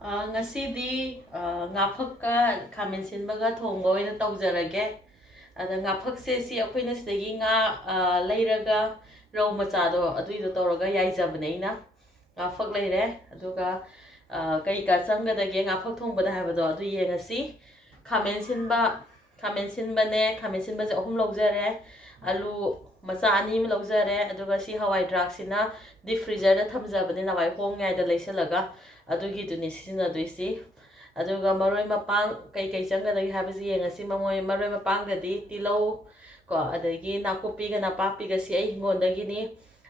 ꯉꯁꯤꯗꯤ ꯉꯥꯐꯛꯀ ꯈꯥꯃꯦꯟ ꯁꯤꯟꯕꯒ ꯊꯣꯡꯕ ꯑꯣꯏꯅ ꯇꯧꯖꯔꯒꯦ. ꯑꯗ ꯉꯥꯐꯛꯁꯦ ꯑꯩꯈꯣꯏꯅ ꯁꯤꯗꯒꯤ ꯉꯥ ꯂꯩꯔꯒ ꯔꯧ ꯃꯆꯥꯗꯣ ꯑꯗꯨꯏꯗꯣ ꯇꯧꯔꯒ ꯌꯥꯏꯖꯕꯅꯦ ꯑꯩꯅ. ꯉꯥꯐꯛ ꯂꯩꯔꯦ, ꯑꯗꯨꯒ ꯀꯩꯀꯥ ꯆꯪꯒꯗꯒꯦ ꯉꯥꯐꯛ ꯊꯣꯡꯕꯗ ꯍꯥꯏꯕꯗꯣ ꯑꯗꯨ ꯌꯦꯡꯉꯁꯤ. ꯈꯥꯃꯦꯟ ꯁꯤꯟꯕꯁꯦ 3 ꯂꯧꯖꯔꯦ, ꯑꯂꯨ ꯃꯆꯥ 2 ꯑꯃ ꯂꯧꯖꯔꯦ, ꯑꯗꯨꯒ ꯁꯤ ꯍꯋꯥꯏ ꯗ꯭ꯔꯥꯛꯁꯤꯅ ꯗꯤꯞ ꯐ꯭ꯔꯤꯖꯔꯗ ꯊꯝꯖꯕꯅꯦ ꯅꯋꯥꯏ ꯍꯣꯡꯉꯥꯏꯗ ꯂꯩꯁꯜꯂꯒ, ꯑꯗꯨꯒꯤꯗꯨꯅꯤ ꯁꯤꯖꯤꯟꯅꯗꯣꯏꯁꯤ. ꯑꯗꯨꯒ ꯃꯔꯣꯏ ꯃꯄꯥꯡ ꯀꯩꯀꯩ ꯆꯪꯒꯗꯒꯦ ꯍꯥꯏꯕꯁꯤ ꯌꯦꯡꯉꯁꯤ. ꯃꯔꯣꯏ ꯃꯄꯥꯡꯒꯗꯤ ꯇꯤꯜꯍꯧ ꯀꯣ, ꯑꯗꯒꯤ ꯅꯥꯀꯨꯞꯄꯤꯒ ꯅꯄꯥꯛꯄꯤꯒꯁꯤ ꯑꯩ ꯍꯤꯡꯒꯣꯜꯗꯒꯤꯅꯤ.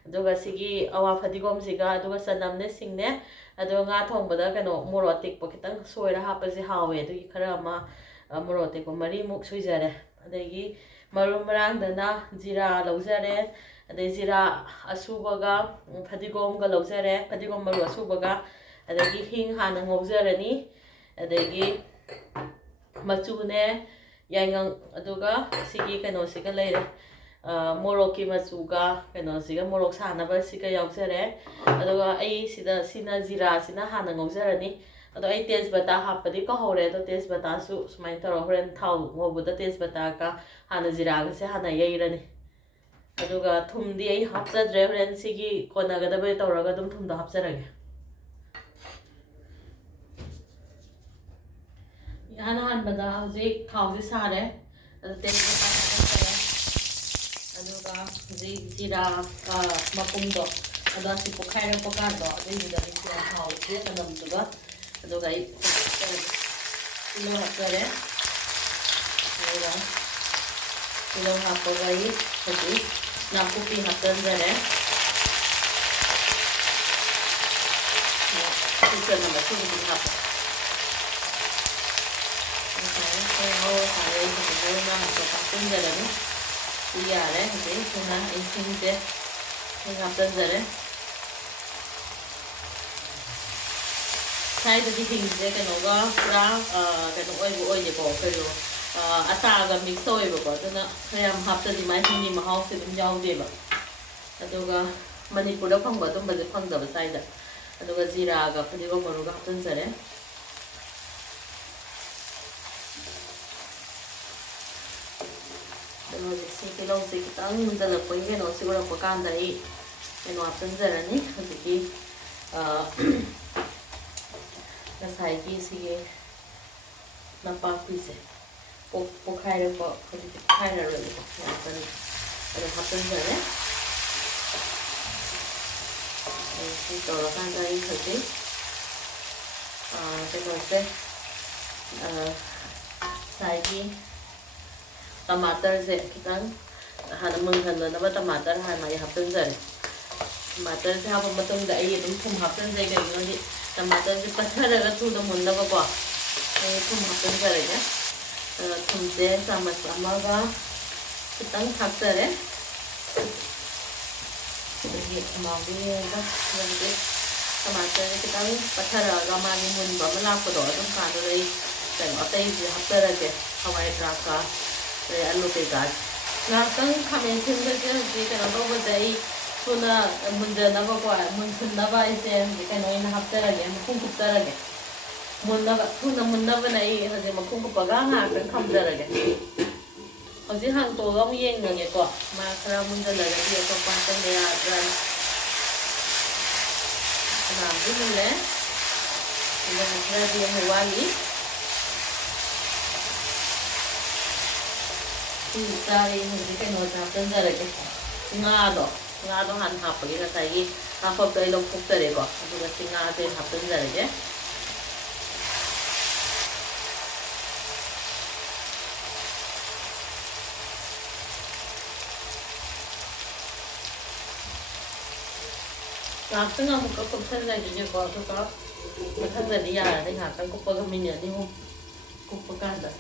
ꯑꯗꯨꯒ ꯁꯤꯒꯤ ꯑꯋꯥ ꯐꯗꯤꯒꯣꯝꯁꯤꯒ, ꯑꯗꯨꯒ ꯆꯅꯝꯅꯦ, ꯁꯤꯡꯅꯦ. ꯑꯗꯨꯒ ꯉꯥ ꯊꯣꯡꯕꯗ ꯃꯣꯔꯣꯛ ꯑꯇꯦꯛꯄ ꯈꯤꯇꯪ ꯁꯣꯏꯔ ꯍꯥꯞꯄꯁꯦ ꯍꯥꯎꯋꯦ, ꯑꯗꯨꯒꯤ ꯈꯔ ꯑꯃ ꯃꯣꯔꯣꯛ ꯑꯇꯦꯛꯄ 4ꯃꯨꯛ ꯁꯣꯏꯖꯔꯦ. ꯑꯗꯒꯤ ꯃꯔꯨ ꯃꯔꯥꯡꯗꯅ ꯖꯤꯔꯥ ꯂꯧꯖꯔꯦ, ꯑꯗꯩ ꯖꯤꯔꯥ ꯑꯁꯨꯕꯒ ꯐꯗꯤꯒꯣꯝꯒ ꯂꯧꯖꯔꯦ, ꯐꯗꯤꯒꯣꯝ ꯃꯔꯨ ꯑꯁꯨꯕꯒ. ꯑꯗꯒꯤ ꯍꯤꯡ ꯍꯥꯟꯅ ꯉꯧꯖꯔꯅꯤ, ꯑꯗꯒꯤ ꯃꯆꯨꯅꯦ, ꯌꯥꯏꯉꯪ, ꯑꯗꯨꯒ ꯁꯤꯒꯤ ꯀꯩꯅꯣꯁꯤꯒ ꯂꯩꯔꯦ, ꯃꯣꯔꯣꯛꯀꯤ ꯃꯆꯨꯒ ꯀꯩꯅꯣꯁꯤꯒ, ꯃꯣꯔꯣꯛ ꯁꯥꯅꯕꯁꯤꯒ ꯌꯥꯎꯖꯔꯦ. ꯑꯗꯨꯒ ꯑꯩ ꯁꯤꯅ ꯖꯤꯔꯥꯁꯤꯅ ꯍꯥꯟꯅ ꯉꯧꯖꯔꯅꯤ. ꯑꯗꯣ ꯑꯩ ꯇꯦꯖꯄꯇꯥ ꯍꯥꯞꯄꯗꯤ ꯀꯧꯍꯧꯔꯦ, ꯑꯗꯣ ꯇꯦꯖꯄꯇꯥꯁꯨ ꯁꯨꯃꯥꯏꯅ ꯇꯧꯔꯒ ꯍꯣꯔꯦꯟ ꯊꯥꯎ ꯉꯧꯕꯗ ꯇꯦꯖꯄꯇꯥꯒ ꯍꯥꯟꯅ ꯖꯤꯔꯥꯒꯁꯦ ꯍꯥꯟꯅ ꯌꯩꯔꯅꯤ. ꯑꯗꯨꯒ ꯊꯨꯝꯗꯤ ꯑꯩ ꯍꯥꯞꯆꯗ꯭ꯔꯦ, ꯍꯣꯔꯦꯟ ꯁꯤꯒꯤ ꯀꯣꯟꯅꯒꯗꯕꯩ ꯇꯧꯔꯒ ꯑꯗꯨꯝ ꯊꯨꯝꯗꯣ ꯍꯥꯞꯆꯔꯒꯦ. ꯏꯍꯥꯟ ꯍꯥꯟꯕꯗ ꯍꯧꯖꯤꯛ ꯊꯥꯎꯁꯦ ꯁꯥꯔꯦ, ꯑꯗꯨ ꯇꯦꯖꯄꯇꯥ ꯍꯥꯞꯆꯔꯦ. ꯑꯗꯨꯒ ꯍꯧꯖꯤꯛ ꯖꯤꯔꯥ ꯃꯄꯨꯝꯗꯣ ꯑꯗꯣ ꯑꯁꯤ ꯄꯣꯛꯈꯥꯏꯔꯛꯄ ꯀꯥꯟꯗꯣ ꯑꯗꯨꯏꯗꯨꯗ ꯊꯥꯎꯁꯦ ꯆꯅꯝꯗꯨꯒ, ꯑꯗꯨꯒ ꯑꯩ ꯇꯤꯜꯍꯧ ꯍꯥꯞꯆꯔꯦ. ꯑꯗꯨꯒ ꯇꯤꯜꯍꯧ ꯍꯥꯞꯄꯒ ꯑꯩ ꯍꯧꯖꯤꯛ ꯅꯥꯀꯨꯞꯄꯤ ꯍꯥꯞꯆꯤꯟꯖꯔꯦ. ꯆꯅꯝ ꯑꯁꯨꯕꯗꯤ ꯍꯥꯞꯄꯦ. ꯍꯥꯞꯆꯤꯟꯖꯔꯅꯤ. ꯁꯤ ꯌꯥꯔꯦ. ꯍꯧꯖꯤꯛ ꯁꯤꯅ ꯏꯁꯤꯡꯁꯦ ꯍꯥꯞꯆꯤꯟꯖꯔꯦ. ꯁ꯭ꯋꯥꯏꯗꯗꯤ ꯍꯤꯡꯁꯦ ꯀꯩꯅꯣꯒ ꯄꯨꯔꯥ ꯀꯩꯅꯣ ꯑꯣꯏꯕ ꯑꯣꯏꯗꯦꯀꯣ, ꯑꯇꯥꯒ ꯃꯤꯛꯁ ꯇꯧꯋꯦꯕꯀꯣ, ꯑꯗꯨꯅ ꯈꯔ ꯌꯥꯝ ꯍꯥꯞꯇꯗꯤ ꯃꯥꯏ ꯍꯤꯡꯒꯤ ꯃꯍꯥꯎꯁꯦ ꯑꯗꯨꯝ ꯌꯥꯎꯗꯦꯕ. ꯑꯗꯨꯒ ꯃꯅꯤꯄꯨꯔꯗ ꯐꯪꯕ ꯑꯗꯨꯝꯕꯁꯦ ꯐꯪꯗꯕ ꯁ꯭ꯋꯥꯏꯗ. ꯑꯗꯨꯒ ꯖꯤꯔꯥꯒ ꯐꯗꯤꯒꯣꯝ ꯃꯔꯨꯒ ꯍꯥꯞꯆꯤꯟꯖꯔꯦ. ꯑꯗꯨꯒ ꯍꯧꯖꯤꯛꯁꯤ ꯇꯤꯜꯍꯧꯁꯦ ꯈꯤꯇꯪ ꯃꯨꯟꯖꯜꯂꯛꯄꯒꯤ ꯀꯩꯅꯣꯁꯤ ꯎꯔꯛꯄ ꯀꯥꯟꯗ ꯑꯩ ꯍꯥꯞꯆꯤꯟꯖꯔꯅꯤ. ꯍꯧꯖꯤꯛꯀꯤ ꯉꯁꯥꯏꯒꯤ ꯁꯤꯒꯤ ꯅꯄꯥꯛꯄꯤꯁꯦ ꯄꯣꯛꯈꯥꯏꯔꯛꯄ, ꯍꯧꯖꯤꯛꯇꯤ ꯄꯣꯛꯈꯥꯏꯔꯔꯣꯏꯕ ꯉꯥꯛꯇꯅꯤ. ꯑꯗꯨ ꯍꯥꯞꯆꯤꯟꯖꯔꯦ. ꯁꯤ ꯇꯧꯔꯀꯥꯟꯗ ꯑꯩ ꯍꯧꯖꯤꯛ ꯀꯩꯅꯣꯁꯦ ꯉꯁꯥꯏꯒꯤ ꯇꯃꯥꯇꯔꯁꯦ ꯈꯤꯇꯪ ꯍꯥꯟꯅ ꯃꯨꯟꯍꯟꯅꯕ ꯇꯃꯥꯇꯔ ꯍꯥꯟꯅ ꯑꯩ ꯍꯥꯞꯆꯤꯟꯖꯔꯦ. ꯇꯃꯥꯇꯔꯁꯦ ꯍꯥꯞꯄ ꯃꯇꯨꯡꯗ ꯑꯩ ꯑꯗꯨꯝ ꯊꯨꯝ ꯍꯥꯞꯆꯤꯟꯖꯩ. ꯀꯩꯒꯤꯅꯣꯗꯤ ꯇꯃꯥꯇꯔꯁꯦ ꯄꯠꯊꯔꯒ ꯊꯨꯅ ꯃꯨꯟꯅꯕꯀꯣ ꯑꯩ ꯊꯨꯝ ꯍꯥꯞꯆꯤꯟꯖꯔꯒꯦ. ꯊꯨꯝꯁꯦ ꯆꯥꯃꯁ ꯑꯃꯒ ꯈꯤꯇꯪ ꯊꯥꯛꯆꯔꯦ. ꯑꯗꯒꯤ ꯊꯨꯝꯒ ꯇꯃꯥꯇꯔꯁꯦ ꯈꯤꯇꯪ ꯄꯠꯊꯔꯛꯑꯒ ꯃꯥꯒꯤ ꯃꯨꯟꯕ ꯑꯃ ꯂꯥꯛꯄꯗꯣ, ꯑꯗꯨꯝ ꯀꯥꯟꯗꯨꯗ ꯑꯩ ꯑꯇꯩꯁꯦ ꯍꯥꯞꯆꯔꯒꯦ. ꯍꯋꯥꯏ ꯊꯔꯥꯛꯀ ꯑꯗꯩ ꯑꯂꯨ ꯀꯩꯀꯥ ꯉꯥꯏꯍꯥꯛꯇꯪ ꯈꯥꯃꯦꯟ ꯁꯤꯟꯕꯁꯦ ꯍꯧꯖꯤꯛ ꯀꯩꯅꯣ ꯇꯧꯕꯁꯦ ꯑꯩ ꯊꯨꯅ ꯃꯨꯟꯖꯅꯕꯀꯣ, ꯃꯨꯟꯁꯤꯟꯅꯕ ꯑꯩꯁꯦ ꯀꯩꯅꯣ ꯑꯣꯏꯅ ꯍꯥꯞꯆꯔꯒꯦ, ꯃꯈꯨꯝ ꯀꯨꯞꯆꯔꯒꯦ. ꯊꯨꯅ ꯃꯨꯟꯅꯕꯅ ꯑꯩ ꯍꯧꯖꯤꯛ ꯃꯈꯨꯝ ꯀꯨꯞꯄꯒ ꯉꯥꯏꯍꯥꯛꯇꯪ ꯊꯝꯖꯔꯒꯦ. ꯍꯧꯖꯤꯛ ꯍꯥꯡꯇꯣꯛꯑꯒ ꯑꯃꯨꯛ ꯌꯦꯡꯉꯒꯦꯀꯣ, ꯃꯥ ꯈꯔ ꯃꯨꯟꯖꯜꯂꯒꯗꯤ ꯑꯇꯣꯞꯄ ꯍꯥꯞꯆꯟꯕ ꯌꯥꯗ꯭ꯔꯥꯅ. ꯈꯅꯥꯎꯗꯤ ꯃꯨꯜꯂꯦ, ꯑꯗꯨꯒ ꯈꯔꯗꯤ ꯑꯃꯨꯛ ꯋꯥꯠꯂꯤ. ꯆꯥꯔꯤ ꯍꯧꯖꯤꯛ ꯀꯩꯅꯣꯁꯦ ꯍꯥꯞꯆꯤꯟꯖꯔꯒꯦ. ꯉꯥꯗꯣ ꯍꯥꯟꯅ ꯍꯥꯞꯄꯒꯦ. ꯉꯁꯥꯏꯒꯤ ꯉꯥꯐꯛꯇꯣ ꯑꯩ ꯂꯧꯊꯣꯛꯆꯔꯦꯀꯣ, ꯑꯗꯨꯒ ꯁꯤ ꯉꯥꯁꯦ ꯍꯥꯞꯆꯤꯟꯖꯔꯒꯦ. ꯉꯥꯏꯍꯥꯛꯇꯪ ꯑꯃꯨꯛꯀ ꯀꯨꯞꯁꯟꯖꯈꯤꯒꯦꯀꯣ, ꯑꯗꯨꯒ ꯃꯊꯪꯗꯗꯤ ꯌꯥꯔꯅꯤ. ꯉꯥꯏꯍꯥꯛꯇꯪ ꯀꯨꯞꯄꯒ ꯃꯤꯅꯤꯠ 2-3 ꯀꯨꯞꯄ ꯀꯥꯟꯗ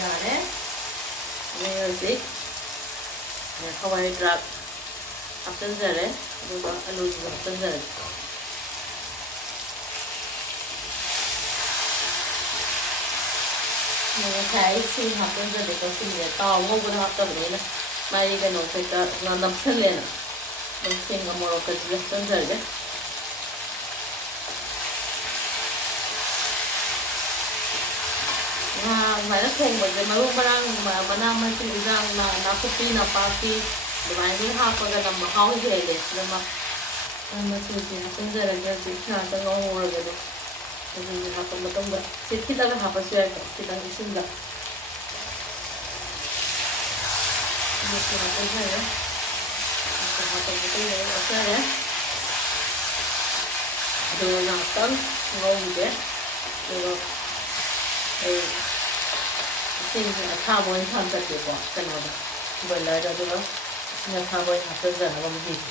ꯌꯥꯔꯦ. ꯑꯗꯩ ꯍꯧꯖꯤꯛ ꯍꯋꯥꯏ ꯊꯔꯥꯛ ꯍꯥꯞꯆꯤꯟꯖꯔꯦ, ꯑꯗꯨꯒ ꯑꯂꯨꯁꯨ ꯍꯥꯞꯆꯤꯟꯖꯔꯦ. ꯉꯁꯥꯏ ꯁꯤꯡ ꯍꯥꯞꯆꯤꯟꯖꯔꯦꯀꯣ ꯁꯤꯡꯁꯦ ꯇꯥꯎ ꯉꯧꯕꯗ ꯍꯥꯞꯇꯕꯅꯤꯅ ꯃꯥꯒꯤ ꯀꯩꯅꯣꯁꯦ ꯅꯞꯁꯜꯂꯦꯅ ꯑꯗꯨꯝ ꯁꯤꯡꯒ ꯃꯣꯔꯣꯛꯀꯁꯤꯒ ꯍꯥꯞꯆꯤꯟꯖꯔꯒꯦ ꯑꯗꯨꯃꯥꯏꯅ ꯊꯣꯡꯕꯁꯦ ꯃꯔꯨ ꯃꯔꯥꯡ ꯃꯅꯥ ꯃꯁꯤꯡ ꯏꯟꯖꯥꯡ ꯅꯥꯀꯨꯞꯄꯤ ꯅꯄꯥꯛꯄꯤ ꯑꯗꯨꯃꯥꯏꯅ ꯂꯣꯏ ꯍꯥꯞꯄꯒ ꯃꯍꯥꯎ ꯍꯦꯜꯂꯦ ꯑꯗꯨꯅ ꯃꯆꯨꯁꯦ ꯍꯥꯞꯆꯤꯟꯖꯔꯒꯦ ꯍꯧꯖꯤꯛ ꯉꯥꯛꯇ ꯉꯧꯔꯒꯅꯦ ꯃꯆꯨꯁꯦ ꯍꯥꯞꯄ ꯃꯇꯨꯡꯗ ꯁꯤ ꯈꯤꯇꯪ ꯍꯥꯞꯄꯁꯨ ꯌꯥꯏꯀꯣ ꯈꯤꯇꯪ ꯏꯁꯤꯡꯗ ꯃꯆꯨ ꯍꯥꯞꯆꯤꯟꯖꯔꯦ ꯃꯆꯨ ꯍꯥꯞꯄ ꯃꯇꯨꯡꯗ ꯉꯧꯖꯔꯦ ꯑꯗꯨꯒ ꯉꯥꯏꯍꯥꯛꯇꯪ ꯉꯧꯒꯦ ꯑꯗꯨꯒ ꯑꯩ ꯏꯁꯤꯡꯁꯦ ꯑꯁꯥꯕ ꯑꯣꯏꯅ ꯊꯥꯡꯒꯠꯀꯦꯀꯣ ꯀꯩꯅꯣꯗ ꯕꯣꯏꯂꯔꯗ ꯑꯗꯨꯒ ꯏꯁꯤꯡ ꯑꯁꯥꯕ ꯑꯣꯏꯅ ꯍꯥꯞꯆꯤꯟꯖꯅꯕ ꯃꯍꯤꯁꯦ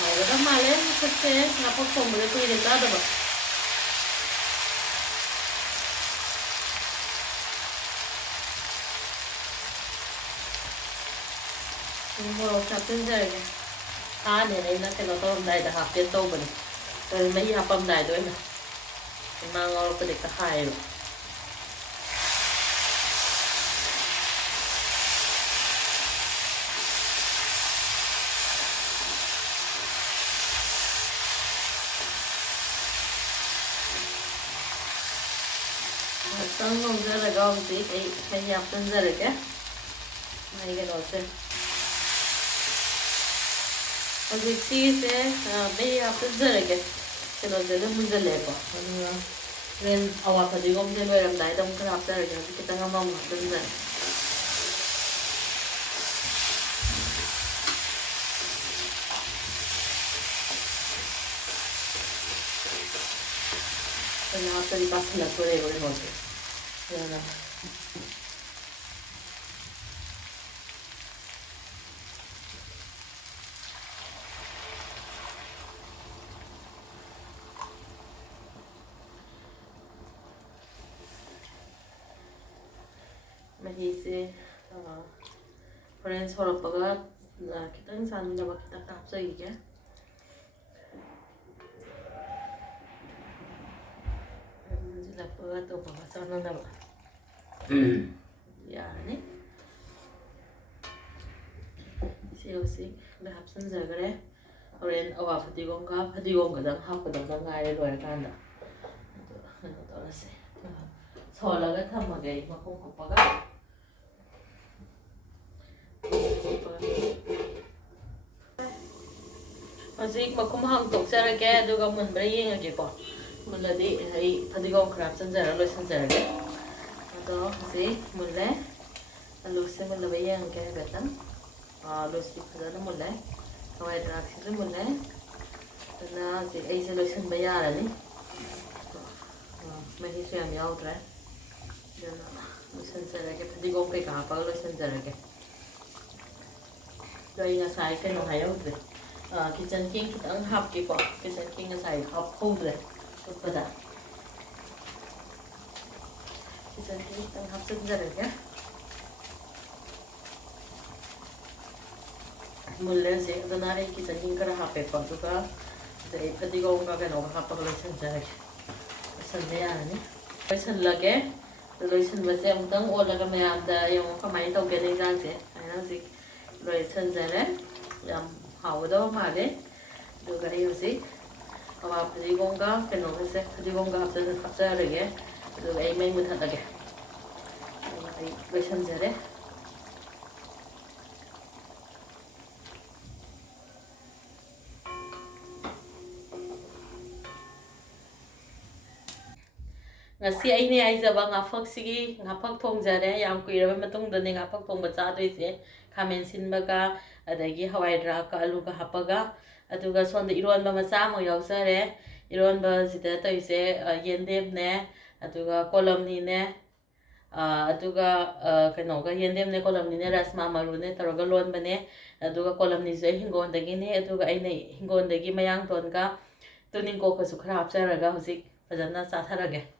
ꯍꯥꯎꯒꯗꯕ ꯃꯥꯜꯂꯦ ꯃꯁꯛꯁꯦ ꯉꯥꯄꯛ ꯊꯣꯡꯕꯗ ꯀꯨꯏꯔꯦ ꯆꯥꯗꯕ ꯃꯣꯔꯣꯛ ꯍꯥꯞꯆꯤꯟꯖꯔꯒꯦ ꯁꯥꯅꯦꯅ ꯑꯩꯅ ꯀꯩꯅꯣ ꯇꯧꯔꯝꯗꯥꯏꯗ ꯍꯥꯞꯀꯦ ꯇꯧꯕꯅꯦ ꯃꯍꯤ ꯍꯥꯞꯄꯝꯗꯥꯏꯗ ꯑꯣꯏꯅ ꯉꯥ ꯉꯧꯔꯛꯄꯗ ꯍꯦꯛꯇ ꯍꯥꯏꯌꯦꯕ ꯉꯥꯛꯇꯪ ꯉꯧꯖꯔꯒ ꯍꯧꯖꯤꯛ ꯑꯩ ꯃꯍꯤ ꯍꯥꯞꯆꯤꯟꯖꯔꯒꯦ ꯃꯥꯒꯤ ꯀꯩꯅꯣꯁꯦ ꯍꯧꯖꯤꯛ ꯁꯤꯁꯦ ꯃꯍꯤ ꯍꯥꯞꯆꯤꯟꯖꯔꯒꯦ ꯀꯩꯅꯣꯁꯦ ꯑꯗꯨꯝ ꯃꯨꯟꯖꯜꯂꯛꯑꯦꯀꯣ ꯑꯗꯨꯒ ꯍꯣꯔꯦꯟ ꯑꯋꯥ ꯐꯗꯤꯒꯣꯝꯁꯦ ꯂꯣꯏꯔꯝꯗꯥꯏꯗ ꯑꯃꯨꯛ ꯈꯔ ꯍꯥꯞꯆꯔꯒꯦ ꯍꯧꯖꯤꯛ ꯈꯤꯇꯪ ꯑꯃꯃꯨꯛ ꯍꯥꯞꯆꯤꯟꯖꯔꯦ 그냥 앞다리 빠슬라 그래 오래 먹어. 그러나 맛이 그래 서럽다가 기타 사는 거 기타 갑자기게. lapar tu apa sana dah. Ya ni. Siusi dah hapsan jagare. Oren awa fatigong ka dang hap ka dang ngai loy kan da. Ano to na se. Solaga thamage makong kopaga. Hꯧꯖꯤꯛ ꯃꯈꯨꯝ ꯍꯥꯡꯗꯣꯛꯆꯔꯒꯦ ꯑꯗꯨꯒ ꯃꯨꯟꯕ꯭ꯔꯥ ꯌꯦꯡꯉꯒꯦꯀꯣ ꯃꯨꯜꯂꯗꯤ ꯑꯩ ꯐꯗꯤꯒꯣꯝ ꯈꯔ ꯍꯥꯞꯆꯤꯟꯖꯔꯒ ꯂꯣꯏꯁꯤꯟꯖꯔꯒꯦ ꯑꯗꯣ ꯍꯧꯖꯤꯛ ꯃꯨꯜꯂꯦ ꯑꯂꯨꯁꯦ ꯃꯨꯜꯂꯕ ꯌꯦꯡꯉꯒꯦ ꯍꯥꯏꯐꯦꯠꯇꯪ ꯑꯂꯨꯁꯤ ꯐꯖꯅ ꯃꯨꯜꯂꯦ ꯍꯋꯥꯏ ꯊꯔꯥꯛꯁꯤꯁꯨ ꯃꯨꯜꯂꯦ ꯑꯗꯨꯅ ꯍꯧꯖꯤꯛ ꯑꯩꯁꯦ ꯂꯣꯏꯁꯤꯟꯕ ꯌꯥꯔꯅꯤ ꯃꯍꯤꯁꯨ ꯌꯥꯝ ꯌꯥꯎꯗ꯭ꯔꯦ ꯑꯗꯨꯅ ꯂꯣꯏꯁꯤꯟꯖꯔꯒꯦ ꯐꯗꯤꯒꯣꯝ ꯀꯩꯀꯥ ꯍꯥꯞꯄꯒ ꯂꯣꯏꯁꯤꯟꯖꯔꯒꯦ ꯑꯗꯣ ꯑꯩ ꯉꯁꯥꯏ ꯀꯩꯅꯣ ꯍꯥꯏꯍꯧꯗ꯭ꯔꯦ kitchen king khitang hapke ko kitchen king ngasai haphodre uppada kitchen king khitang hapchinjarage mulle se adana ai kitchen king kara hape ko duka dei phadigo ka kano hapa ko sanjarage sanne yani sanlage loisan base amtang olaga mayam da yung kamai tawge nei jangse aina sik loisan jare yam haudo male duga ai hausi awa phadigonga kenoga phadigonga hapjarage duga ai mai muthalage ai loisanjare ngasi aine aijaba ngafak sigi ngafak thongjare yam kuiraba matungdane ngafak thongba chadoise khamen sinbaga adagi hawai dra ka alu ka hapaga aduga sonda ironba macha mo yausare ironba sida toise yendem ne aduga kolamni ne aduga kanoga yendem ne kolamni ne rasma maru ne taroga lonba ne aduga kolamni se hingondagi ne aduga aine hingondagi mayang tonga tuning ko khasu khara hapcharaga husik fajana chatharage